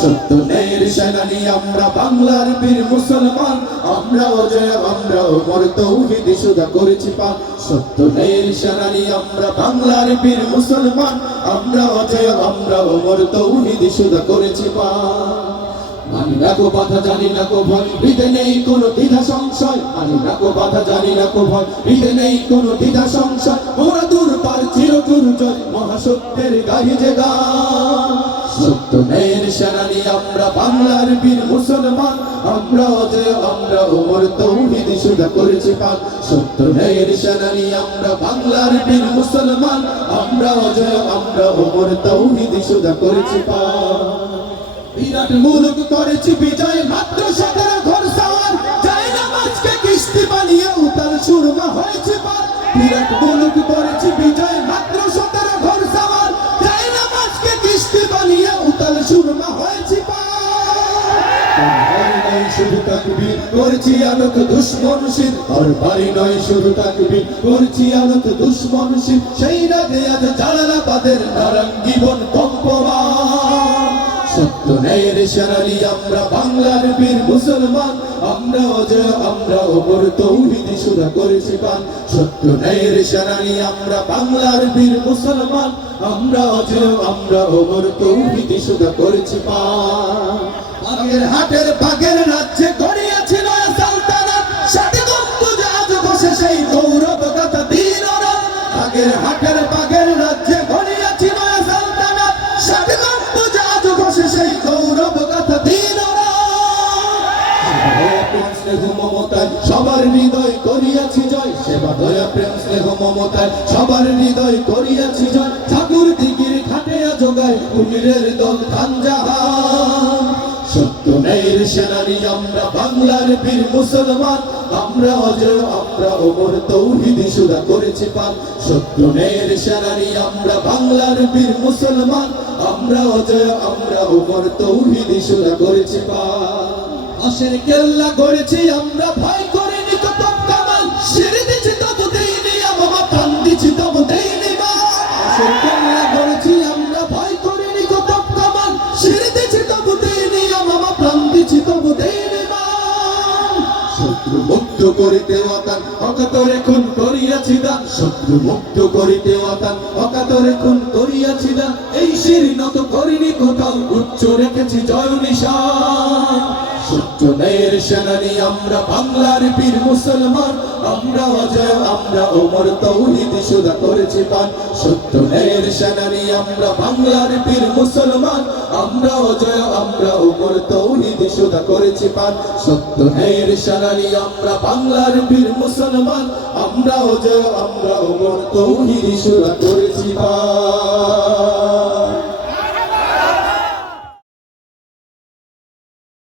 সত্য ন্যায়ের সেনানি, আমরা বাংলার বীর মুসলমান। আমরা অজয় আমরা ওমর তৌহিদি, সুদা করেছি পান সত্য ন্যায়ের সেনানি, আমরা বাংলার বীর মুসলমান। আমরা অজয় আমরা ওমর তৌহিদি, সুদা করেছি পান না কো বাধা, জানি না কো ভয় হৃদে নেই কোনো দ্বিধা, সংশয়। না কো বাধা, জানি না কো ভয় হৃদে নেই কোনো দ্বিধা, সংশয়। মোরা দূর পার চির দুর্জয় মহাসত্যের গাহি যে গান। সেনানি আমরা বাংলার বীর মুসলমান। আমরা অজয় আমরা ওমর তৌহিদি সুদা করেছি পান সত্য ন্যায়ের সেনানি আমরা বাংলার বীর মুসলমান। আমরা অজয় আমরা ওমর তৌহিদি সুদা করেছি পান বিরাট মুলুক করেছি বিজয়, মাত্র সতেরো ঘর সাওয়ার। যায় না মাছকে কিস্তি বানিয়ে উতাল সুরমা হয়েছে পার বিরাট মুলুক করেছি বিজয়, মাত্র করছি আলোক দুশ্মন শির। আর বাড়ি নয় শুধু তাকবীর করছি আলোক দুশ্মন শির। সেই রাতে আজ জালালা পাদের নারাঙ্গীবন কম্পমান। সত্য ন্যায়ের সেনানি আমরা বাংলার বীর মুসলমান। আমরা অজয় আমরা ওপর তৌহিদি সুদা করেছি পান। সত্য ন্যায়ের সেনানি আমরা বাংলার বীর মুসলমান। আমরা অজয় আমরা ওপর তৌহিদি সুদা করেছি পান। বাগের হাটের বাগের রাজ্যে গড়িয়াছিল সালতানাত। সাথে গম্বুজ আজ বসে সেই গৌরব কথা দিন বাগের হাটের হৃদয় করিয়াছি জয়, সেবা দয়া, প্রেম, স্নেহ, মমতায় সবার হৃদয় করিয়াছি জয়। ঠাকুর দিগির খাটিয়া যোগায় কুমিরের দল খানজাহান সত্য সেনানি, আমরা বাংলার বীর মুসলমান। আমরা অজয়, আমরা ওমর তৌহিদি সুদা করেছি পান। সত্য সেনানি, আমরা বাংলার বীর মুসলমান। আমরা অজয়, আমরা ওমর তৌহিদি সুদা করেছি পান। আশের কেল্লা করেছি আমরা ভয় শত্রু মুক্ত করিতে অতান অকাতরে খুন করিয়াছি দান শত্রু মুক্ত করিতে অতান অকাতরে খুন করিয়াছি দান এই শির নত করিনি কোথাও, উচ্চ রেখেছি জয় নিশান। সত্য ন্যায়ের সেনানি, আমরা বাংলার বীর মুসলমান। আমরা অজয়, আমরা ওমর তৌহিদ, সুদা করেছি পান। সত্য ন্যায়ের সেনানি, আমরা বাংলার বীর মুসলমান। করেছি পান সত্য হের সারানি আমরা বাংলার বীর মুসলমান। আমরাও যে, আমরাও ওমর সুরা করেছি পান